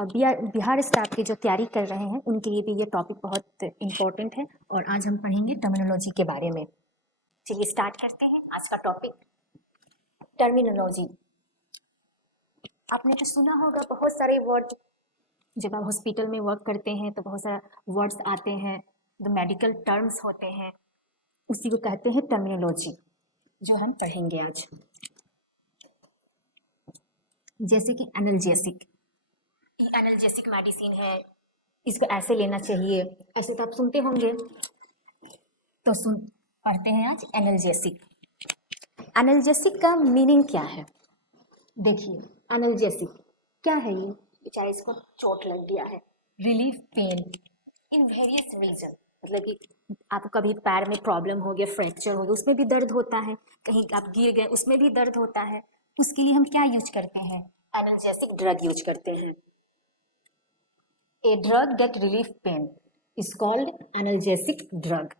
और बिहार स्टाफ की जो तैयारी कर रहे हैं उनके लिए भी ये टॉपिक बहुत इम्पोर्टेंट है और आज हम पढ़ेंगे टर्मिनोलॉजी के बारे में। चलिए स्टार्ट करते हैं आज का टॉपिक टर्मिनोलॉजी। आपने तो सुना होगा बहुत सारे वर्ड, जब आप हॉस्पिटल में वर्क करते हैं तो बहुत सारा वर्ड्स आते हैं, जो मेडिकल टर्म्स होते हैं, उसी को कहते हैं टर्मिनोलॉजी, जो हम पढ़ेंगे आज। जैसे कि एनाल्जेसिक, एनाल्जेसिक मेडिसिन है, इसको ऐसे लेना चाहिए, ऐसे तो आप सुनते होंगे। तो पढ़ते हैं आज एनाल्जेसिक। एनाल्जेसिक का मीनिंग क्या है? देखिए एनाल्जेसिक क्या है? ये बेचारे इसको चोट लग गया है, relief pain in various region, मतलब कि आपको कभी पैर में प्रॉब्लम हो गया, फ्रैक्चर हो गया, उसमें भी दर्द होता है, कहीं आप गिर गए उसमें भी दर्द होता है, उसके लिए हम क्या यूज करते हैं? एनाल्जेसिक ड्रग यूज करते हैं। A drug that relieve pain is called analgesic drug.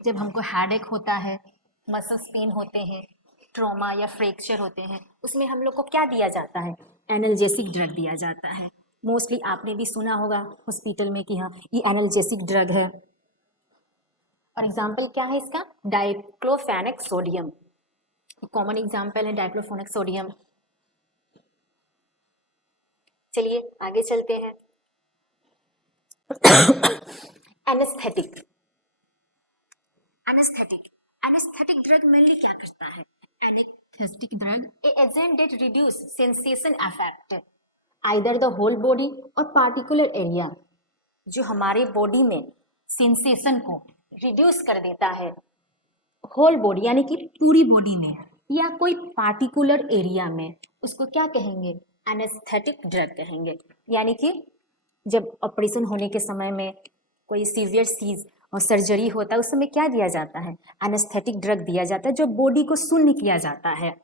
जब हमको हेडेक होता है, मसल्स पेन होते हैं, ट्रॉमा या फ्रैक्चर होते हैं, उसमें हम लोग को क्या दिया जाता है? एनाल्जेसिक ड्रग दिया जाता है। मोस्टली आपने भी सुना होगा हॉस्पिटल में कि हाँ ये एनाल्जेसिक ड्रग है। और एग्जाम्पल क्या है इसका? डाइक्लोफेनेक सोडियम, कॉमन एग्जाम्पल है डाइक्लोफेनेक सोडियम। चलिए आगे चलते हैं। एनेस्थेटिक, एनेस्थेटिक ड्रग मेनली क्या करता है? Anaesthetic drug a agent that reduce sensation affect either the whole body और पार्टिकुलर एरिया, जो हमारे बॉडी में सेंसेशन को रिड्यूस कर देता है, होल बॉडी यानी कि पूरी बॉडी में या कोई पार्टिकुलर एरिया में, उसको क्या कहेंगे? एनेस्थेटिक ड्रग कहेंगे। यानी कि जब ऑपरेशन होने के समय में कोई सीवियर सीज और सर्जरी होता है, उस समय क्या दिया जाता है? एनेस्थेटिक ड्रग दिया जाता है, जो बॉडी को शून्य किया जाता है।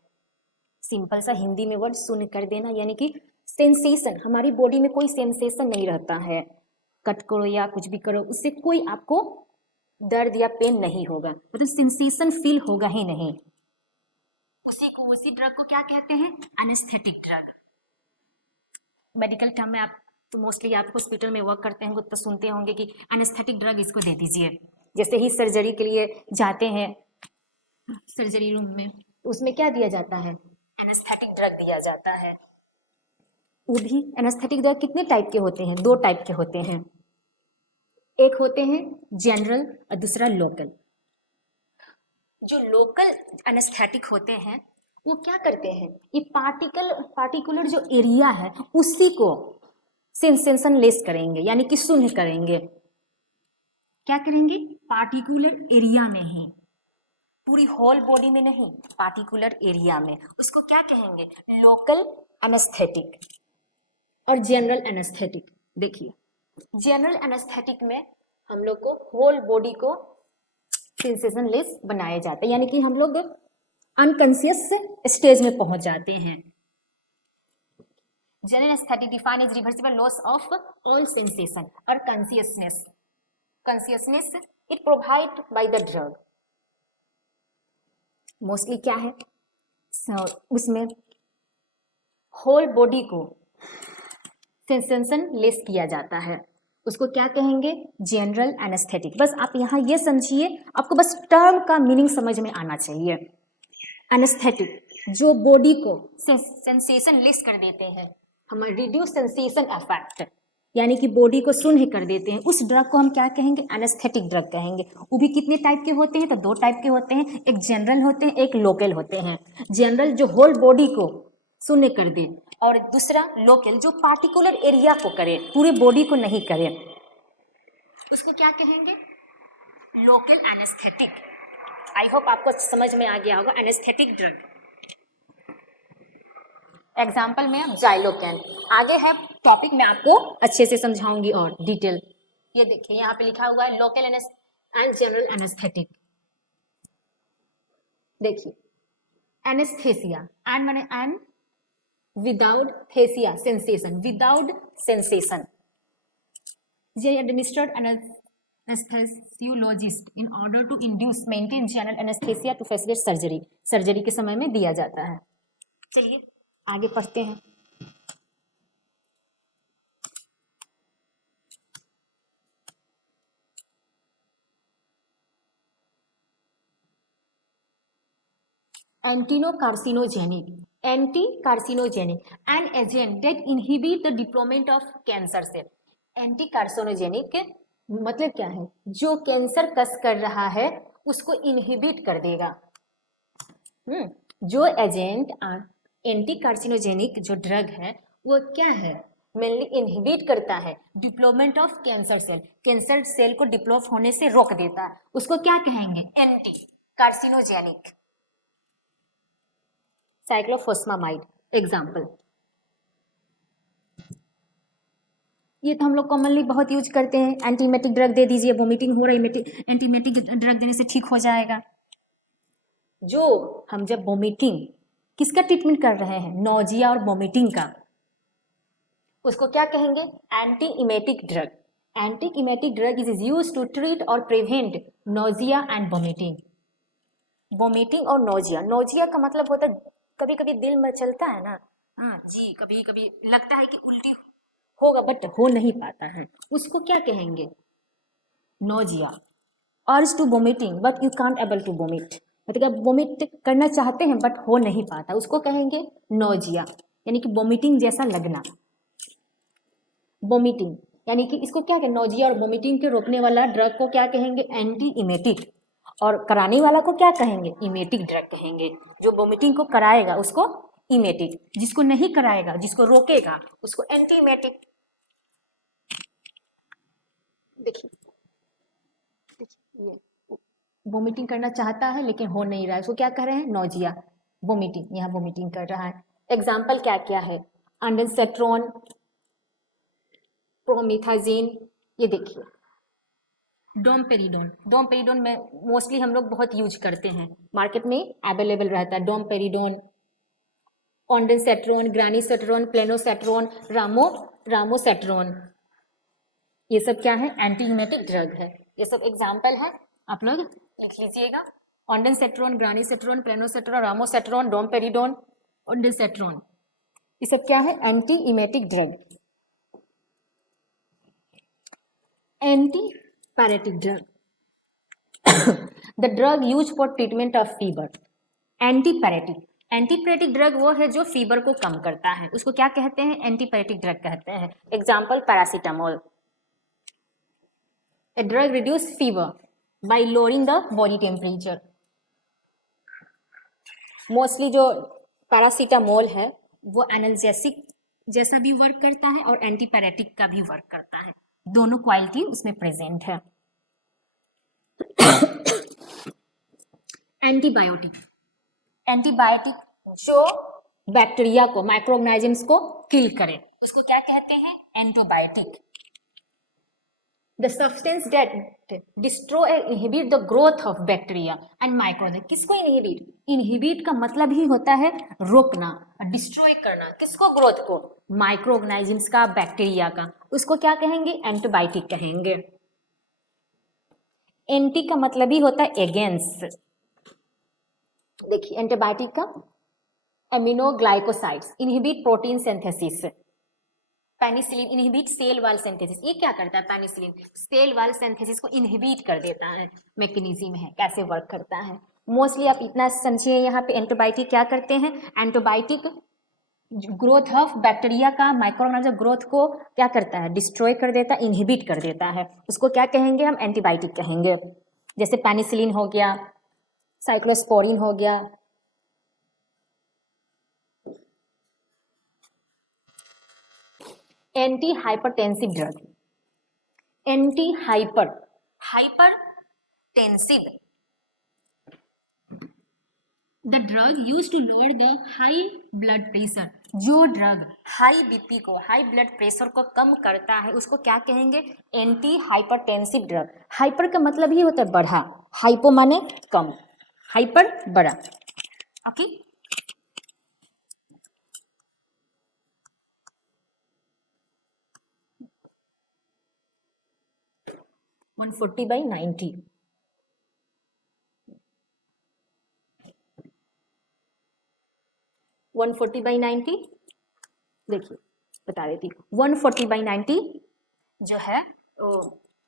सिंपल सा हिंदी में वर्ड शून्य कर देना, यानी कि सेंसेशन, हमारी बॉडी में कोई सेंसेशन नहीं रहता है, कट करो या कुछ भी करो उससे कोई आपको दर्द या पेन नहीं होगा, मतलब सेंसेशन फील होगा ही नहीं। उसी ड्रग को क्या कहते हैं? Anaesthetic drug. मेडिकल टर्म में आप तो मोस्टली आप हॉस्पिटल में वर्क करते हैं तो सुनते होंगे कि एनेस्थेटिक ड्रग इसको दे दीजिए। जैसे ही सर्जरी के लिए जाते हैं सर्जरी रूम में, उसमें क्या दिया जाता है? एनेस्थेटिक ड्रग दिया जाता है। वो भी एनेस्थेटिक ड्रग कितने टाइप के होते हैं? 2 टाइप के होते हैं, एक होते हैं जनरल और दूसरा लोकल। जो लोकल एनेस्थेटिक होते हैं वो क्या करते हैं? ये पार्टिकुलर जो एरिया है उसी को सेंसेशन लेस करेंगे, यानी कि शून्य करेंगे। क्या करेंगे? पार्टिकुलर एरिया में ही, पूरी होल बॉडी में नहीं, पार्टिकुलर एरिया में। उसको क्या कहेंगे? लोकल एनेस्थेटिक और जनरल एनेस्थेटिक। देखिए जनरल एनेस्थेटिक में हम लोग को होल बॉडी को सेंसेशन लेस बनाया जाता है, यानी कि हम लोग अनकॉन्शियस स्टेज में पहुंच जाते हैं। General anaesthetic define as reversible loss of all sensation और consciousness it provide by the drug. Mostly क्या है? उसमें होल बॉडी को सेंसेशन लेस किया जाता है, उसको क्या कहेंगे? General anaesthetic. बस आप यहाँ ये समझिए, आपको बस टर्म का मीनिंग समझ में आना चाहिए। एनेस्थेटिक जो बॉडी को सेंसेशन लेस कर देते हैं, हमारे रिड्यूस सेंसेशन इफेक्ट, यानी कि बॉडी को शून्य कर देते हैं, उस ड्रग को हम क्या कहेंगे? एनेस्थेटिक ड्रग कहेंगे। वो भी कितने टाइप के होते हैं? तो 2 टाइप के होते हैं, एक जनरल होते हैं, एक लोकल होते हैं। जनरल जो होल बॉडी को शून्य कर दे, और दूसरा लोकल जो पार्टिकुलर एरिया को करे, पूरे बॉडी को नहीं करे, उसको क्या कहेंगे? Local anaesthetic. आई होप आपको समझ में आ गया होगा एनेस्थेटिक ड्रग। एग्जाम्पल में आप जाइलोकैन, आगे है टॉपिक में आपको अच्छे से समझाऊंगी और डिटेल। ये देखिए यहाँ पे लिखा हुआ है लोकल एंड जनरल एनेस्थेटिक। देखिए एनेस्थेसिया, एंड माने and, without thesia sensation, without sensation, ये administered anaesthesiologist in order to induce maintain general anaesthesia to facilitate surgery, surgery के समय में दिया जाता है। चलिए आगे पढ़ते हैं। Antino carcinogenic an agent that inhibit the deployment of cancer cell. Anti carcinogenic मतलब क्या है? जो कैंसर कस कर रहा है उसको इनहिबिट कर देगा। जो एजेंट एंटी कार्सिनोजेनिक जो ड्रग है वो क्या है? मेनली इनहिबिट करता है डिप्लॉयमेंट ऑफ कैंसर सेल को डिप्लॉय होने से रोक देता है, उसको क्या कहेंगे? Anti carcinogenic. साइक्लोफॉस्फामाइड एग्जाम्पल, ये तो हम लोग कॉमनली बहुत यूज करते हैं। एंटीमेटिक ड्रग दे दीजिए, वोमिटिंग हो रही, एंटीमेटिक ड्रग देने से ठीक हो जाएगा। जो हम जब वोमिटिंग किसका ट्रीटमेंट कर रहे हैं? नोजिया और वोमिटिंग का, उसको क्या कहेंगे? Anti emetic drug. Anti emetic drug is use to treat और prevent nausea and vomiting. Vomiting और नोजिया, नोजिया का मतलब होता है कभी कभी दिल में चलता है ना, हाँ जी, कभी कभी लगता है कि उल्टी होगा बट हो नहीं पाता है, उसको क्या कहेंगे? Nausea. Urge to vomiting but you can't able to vomit, मतलब वोमिट करना चाहते हैं बट हो नहीं पाता, उसको कहेंगे नोजिया, यानी कि वोमिटिंग जैसा लगना। वोमिटिंग यानी कि इसको क्या कहें? नोजिया और वोमिटिंग के रोकने वाला ड्रग को क्या कहेंगे? Anti emetic. और कराने वाला को क्या कहेंगे? इमेटिक ड्रग कहेंगे। जो वोमिटिंग को कराएगा उसको इमेटिक, जिसको नहीं कराएगा, जिसको रोकेगा उसको एंटी इमेटिक। देखिए ये वोमिटिंग करना चाहता है लेकिन हो नहीं रहा है, उसको क्या कह रहे हैं? नोजिया। वोमिटिंग, यहाँ वोमिटिंग कर रहा है। एग्जाम्पल क्या क्या है? अंडोसेट्रोन, प्रोमिथाजिन, ये देखिए डोमपेरिडोन में मोस्टली हम लोग बहुत यूज करते हैं, मार्केट में अवेलेबल रहता है डोमपेरिडोन, ऑन्डेसेट्रोन, ग्रानीसेट्रोन, प्लेनोसेट्रोन, रामोसेट्रोन, ये सब क्या है? एंटी इमेटिक ड्रग है। ये सब एग्जाम्पल है, आप लोग लिख लीजिएगा। ऑन्डेसेट्रोन, ग्रानीसेट्रोन, प्लेनोसेट्रोन, रामोसेट्रोन, डोमपेरिडोन, ऑन्डेसेट्रोन, ये सब क्या है? Anti emetic drug. Anti pyretic drug, the drug use for treatment of fever. Antipyretic drug वो है जो फीवर को कम करता है, उसको क्या कहते हैं? एंटीपैरेटिक ड्रग कहते हैं। Example paracetamol. A drug reduce fever by lowering the body temperature. Mostly जो पैरासीटामोल है वो एनाल्जेसिक जैसा भी वर्क करता है और एंटीपैरेटिक का भी वर्क करता है, दोनों क्वालिटी उसमें प्रेजेंट है। एंटीबायोटिक जो बैक्टीरिया को, माइक्रोऑर्गेनिजम्स को किल करे, उसको क्या कहते हैं? Antibiotic. The substance that destroy inhibit the growth of bacteria and microorganism. किसको इनहिबिट? इनहिबिट का मतलब ही होता है रोकना, डिस्ट्रॉय करना। किसको? ग्रोथ को, माइक्रोऑर्गेनिजम्स का, बैक्टीरिया का, उसको क्या कहेंगे? एंटीबायोटिक कहेंगे। एंटी का मतलब ही होता है अगेंस्ट। देखिए एंटीबायोटिक का aminoglycosides inhibit protein synthesis. Penicillin inhibit cell wall synthesis. ये क्या करता है? पेनिसिलिन सेल वॉल सिंथेसिस को इनहिबिट कर देता है। मैकेनिज्म है, कैसे वर्क करता है। मोस्टली आप इतना समझिए, यहाँ पे एंटीबायोटिक क्या करते हैं? एंटीबायोटिक ग्रोथ ऑफ बैक्टीरिया का, माइक्रोऑर्गेनिज्म ग्रोथ को क्या करता है? डिस्ट्रॉय कर देता है, इनहिबिट कर देता है, उसको क्या कहेंगे? हम एंटीबायोटिक कहेंगे। जैसे पेनिसिलिन हो गया, साइक्लोस्पोरिन हो गया। Anti hypertensive drug, hypertensive, the drug use to lower the high blood pressure. जो ड्रग हाई बीपी को, हाई ब्लड प्रेशर को कम करता है उसको क्या कहेंगे? Anti hypertensive drug. हाइपर का मतलब ही होता है बढ़ा, हाइपो माने कम, हाइपर बड़ा। ओके, 140/90। 140/90 देखिए बता देती हूँ। 140/90 जो है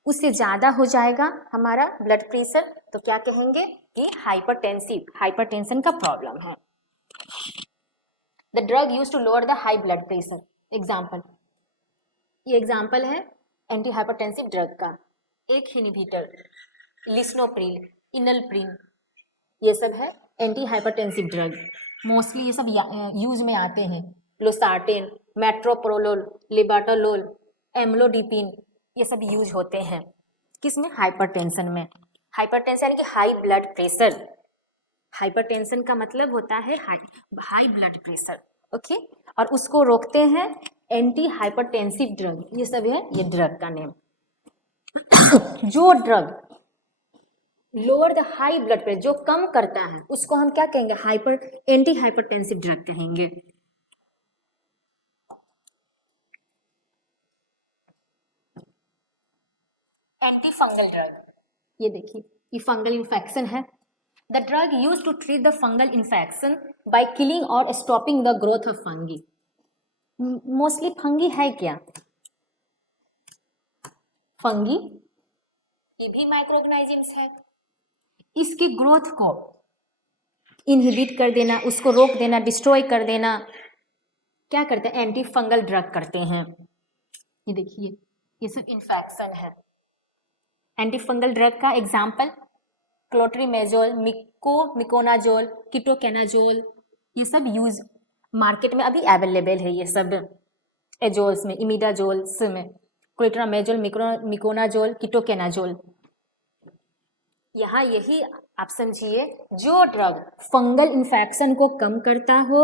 उससे ज़्यादा हो जाएगा हमारा ब्लड प्रेशर तो क्या कहेंगे कि हाइपरटेंशन का प्रॉब्लम है। The drug use to lower the high blood pressure. Example, ये एग्जाम्पल है एंटी हाइपरटेंसिव ड्रग का। एक इनहिबिटर, लिस्नोप्रिल, इनलप्रिन, ये सब है एंटी हाइपरटेंसिव ड्रग। मोस्टली ये सब यूज में आते हैं। लोसार्टेन, मेट्रोप्रोलोल, लिबाटोलोल, एम्लोडिपिन, ये सब यूज होते हैं किसमें? हाइपरटेंशन में। हाइपरटेंशन यानी कि हाई ब्लड प्रेशर। हाइपरटेंशन का मतलब होता है हाई ब्लड प्रेशर, ओके। और उसको रोकते हैं एंटी हाइपरटेंसिव ड्रग। ये सब है ये ड्रग का नेम। जो drug lower the high blood pressure, जो कम करता है, उसको हम क्या कहेंगे? एंटी हाइपरटेंसिव ड्रग कहेंगे। एंटी फंगल ड्रग, ये देखिए, ये फंगल इन्फेक्शन है। The drug use to treat the fungal infection by killing और stopping the growth of fungi. Mostly fungi है क्या? फंगी ये भी माइक्रो ऑर्गेनिजम्स है। इसकी ग्रोथ को इनहिबिट कर देना, उसको रोक देना, डिस्ट्रॉय कर देना, क्या करते हैं? एंटी फंगल ड्रग करते हैं। ये देखिए, ये सब इन्फेक्शन है। एंटी फंगल ड्रग का एग्जाम्पल क्लोट्रीमेजोल, मिकोनाजोल, कीटोकेनाजोल, ये सब यूज मार्केट में अभी अवेलेबल है। ये सब एजोल्स में, इमिडाजोल्स में, क्लोट्रीमेजोल, मिकोनाजोल, कीटोकेनाजोल। यहाँ यही आप समझिए, जो ड्रग फंगल इन्फेक्शन को कम करता हो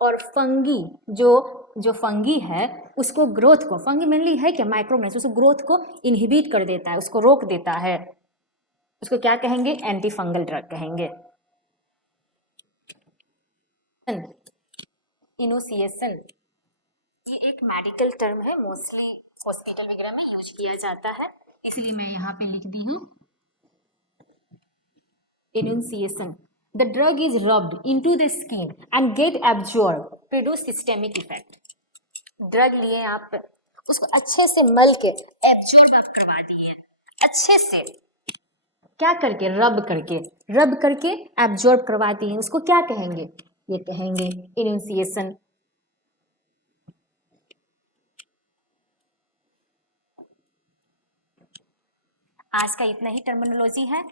और फंगी जो फंगी है उसको ग्रोथ को, फंगी मेनली है क्या? माइक्रोऑर्गेनिज्म, उसको ग्रोथ को इनहिबिट कर देता है, उसको रोक देता है, उसको क्या कहेंगे? एंटी फंगल ड्रग कहेंगे। इनोसिएशन, ये एक मेडिकल टर्म है, मोस्टली हॉस्पिटल वगैरह में यूज किया जाता है, इसलिए मैं यहाँ पे लिख दी हूँ enunciation. The drug is rubbed into the skin and get absorbed, produce systemic effect. Drug लिए आप, उसको अच्छे से मल के एब्जॉर्ब आप करवा दिए, अच्छे से क्या करके? रब करके एब्जॉर्ब करवा दिए, उसको क्या कहेंगे? ये कहेंगे इनुंसिएशन। आज का इतना ही टर्मिनोलॉजी है,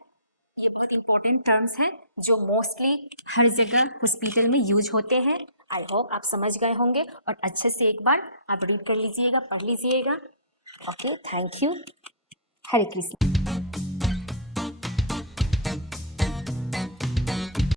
ये बहुत इंपॉर्टेंट टर्म्स हैं जो मोस्टली हर जगह हॉस्पिटल में यूज होते हैं। आई होप आप समझ गए होंगे और अच्छे से एक बार आप रीड कर लीजिएगा, पढ़ लीजिएगा। Okay, thank you. Hare Krishna.